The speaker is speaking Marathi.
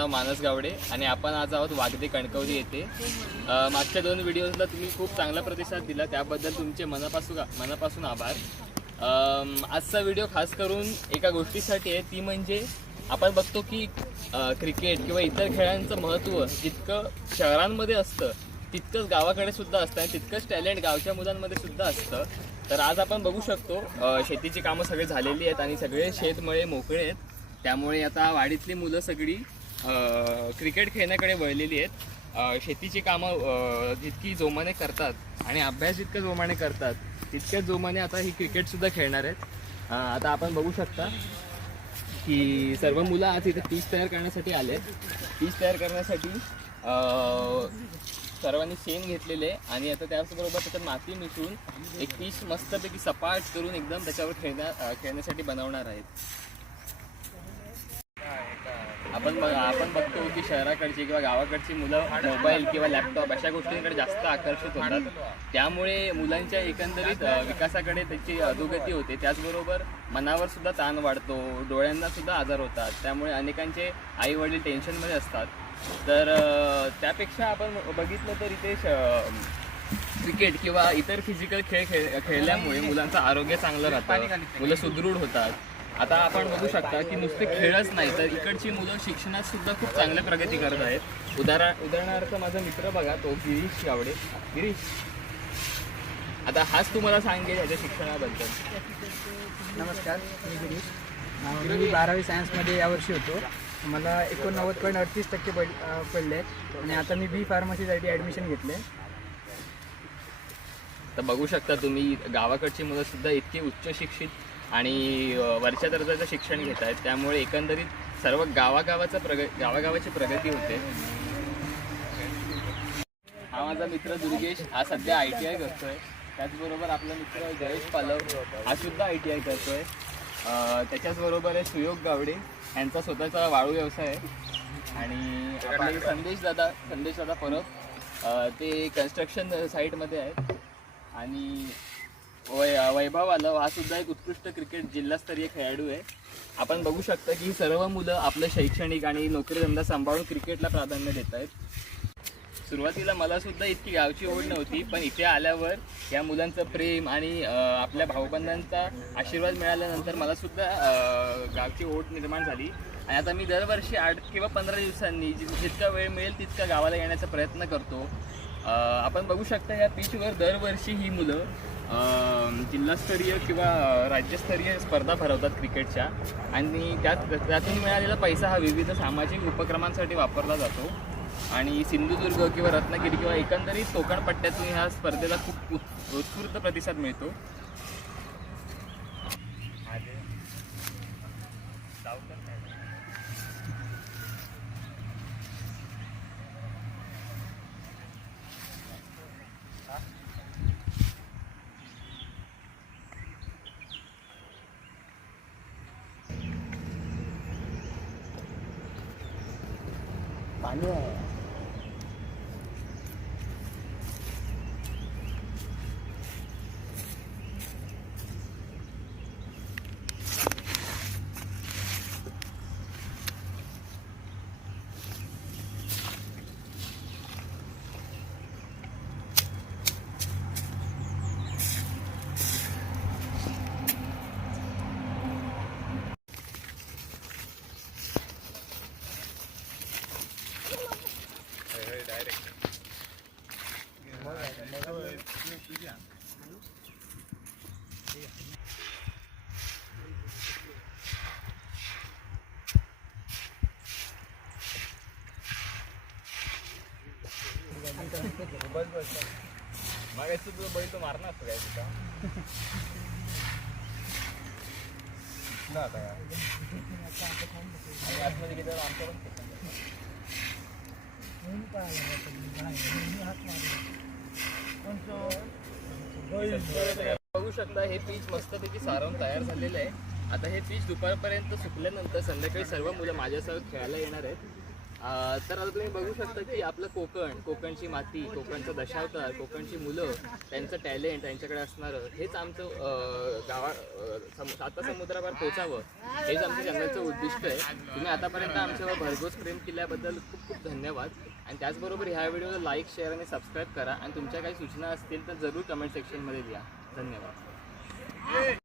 नाव मानस गावडे आणि आपण आज आहोत वागदे कणकवली येथे. मागच्या दोन व्हिडिओजला तुम्ही खूप चांगला प्रतिसाद दिला त्याबद्दल तुमचे मनापासून मनापासून आभार. आजचा व्हिडिओ खास करून एका गोष्टीसाठी आहे ती म्हणजे आपण बघतो की क्रिकेट किंवा इतर खेळांचं महत्त्व जितकं शहरांमध्ये असतं तितकंच गावाकडे सुद्धा असतं आणि तितकंच टॅलेंट गावच्या मुलांमध्ये सुद्धा असतं. तर आज आपण बघू शकतो शेतीची कामं सगळी झालेली आहेत आणि सगळे शेतमळे मोकळे आहेत. त्यामुळे आता वाडीतली मुलं सगळी क्रिकेट खेळण्याकडे वळलेली आहेत. शेतीची कामं जितकी जोमाने करतात आणि अभ्यास जितकं जोमाने करतात तितक्याच जोमाने आता ही क्रिकेटसुद्धा खेळणार आहेत. आता आपण बघू शकता की सर्व मुलं आज इथे पीच तयार करण्यासाठी आले पीच तयार करण्यासाठी सर्वांनी शेण घेतलेले आणि आता त्याचबरोबर त्याच्यात माती मिसळून एक पीच मस्तपैकी सपाट करून एकदम त्याच्यावर खेळण्या खेळण्यासाठी बनवणार आहेत. आपण आपण बघतो की शहराकडची किंवा गावाकडची मुलं मोबाईल किंवा लॅपटॉप अशा गोष्टींकडे जास्त आकर्षित होतात. त्यामुळे मुलांच्या एकंदरीत विकासाकडे त्याची अधोगती होते. त्याचबरोबर मनावर सुद्धा ताण वाढतो डोळ्यांना सुद्धा आजार होतात. त्यामुळे अनेकांचे आई वडील टेन्शनमध्ये असतात. तर त्यापेक्षा आपण बघितलं तर इथे श- क्रिकेट किंवा इतर फिजिकल खेळ खेळ खेळल्यामुळे मुलांचं आरोग्य चांगलं राहतं. मुलं सुदृढ होतात. आता आपण बघू शकता की नुसते खेळच नाही तर इकडची मुलं शिक्षणात सुद्धा खूप चांगल्या प्रगती करत आहेत. उदाहरण उदाहरणार्थ माझा मित्र बघा तो गिरीश गावडे. गिरीश आता हाच तुम्हाला सांगेल याच्या शिक्षणाबद्दल. नमस्कार मी गिरीश. मी बारावी सायन्समध्ये यावर्षी होतो. मला एकोणनव्वद पॉईंट अडतीस टक्के पड पडले आणि आता मी बी फार्मसीसाठी ॲडमिशन घेतले. तर बघू शकता तुम्ही गावाकडची मुलं सुद्धा इतकी उच्च शिक्षित आणि वरच्या दर्जाचं शिक्षण घेत आहेत. त्यामुळे एकंदरीत सर्व गावागावाचं प्रग गावागावाची प्रगती होते. हा माझा मित्र दुर्गेश हा सध्या आय टी आय करतोय. त्याचबरोबर आपला मित्र जयेश पालव हा सुद्धा आय टी आय करतोय. त्याच्याचबरोबर आहे सुयोग गावडे यांचा स्वतःचा वाळू व्यवसाय आहे. आणि आपले संदेश दादा संदेश दादा परब ते कन्स्ट्रक्शन साईटमध्ये आहेत. आणि वै वैभव आलं हा सुद्धा एक उत्कृष्ट क्रिकेट जिल्हास्तरीय खेळाडू आहे. आपण बघू शकता की सर्व मुलं आपलं शैक्षणिक आणि नोकरीधंदा सांभाळून क्रिकेटला प्राधान्य देत आहेत. सुरुवातीला मला सुद्धा इतकी गावची ओढ नव्हती पण इथे आल्यावर या मुलांचं प्रेम आणि आपल्या भाऊबंधांचा आशीर्वाद मिळाल्यानंतर मला सुद्धा गावची ओढ निर्माण झाली. आणि आता मी दरवर्षी आठ किंवा पंधरा दिवसांनी जितका वेळ मिळेल तितका गावाला येण्याचा प्रयत्न करतो. आपण बघू शकता या पिचवर दरवर्षी ही मुलं जिल्हास्तरीय किंवा राज्यस्तरीय स्पर्धा भरवतात क्रिकेटच्या. आणि त्यात त्यातून मिळालेला पैसा हा विविध सामाजिक उपक्रमांसाठी वापरला जातो. आणि सिंधुदुर्ग किंवा रत्नागिरी किंवा एकंदरीत कोकण पट्ट्यातून ह्या स्पर्धेला खूप उत्- उत्स्फूर्त प्रतिसाद मिळतो. पाणी मग तुझं बैल तो मारणार असतो आतमध्ये गेल्यावर बघू शकता हे पीच मस्तपैकी सारवून तयार झालेलं आहे. आता हे पीच दुपारपर्यंत सुकल्यानंतर संध्याकाळी सर्व मुलं माझ्यासह खेळायला येणार आहेत. तर आता तुम्ही बघू शकता की आपलं कोकण कोकणची माती कोकणचं दशावतार कोकणची मुलं त्यांचं टॅलेंट त्यांच्याकडे असणारं हेच आमचं गावा आता सम- समुद्रावर पोचावं हेच आमचं जंगलचं उद्दिष्ट आहे. तुम्ही आतापर्यंत आमच्यावर भरघोस प्रेम केल्याबद्दल खूप खूप धन्यवाद. आणि त्याचबरोबर ह्या व्हिडिओला लाईक शेअर आणि सबस्क्राईब करा. आणि तुमच्या काही सूचना असतील तर जरूर कमेंट सेक्शनमध्ये द्या धन्यवाद.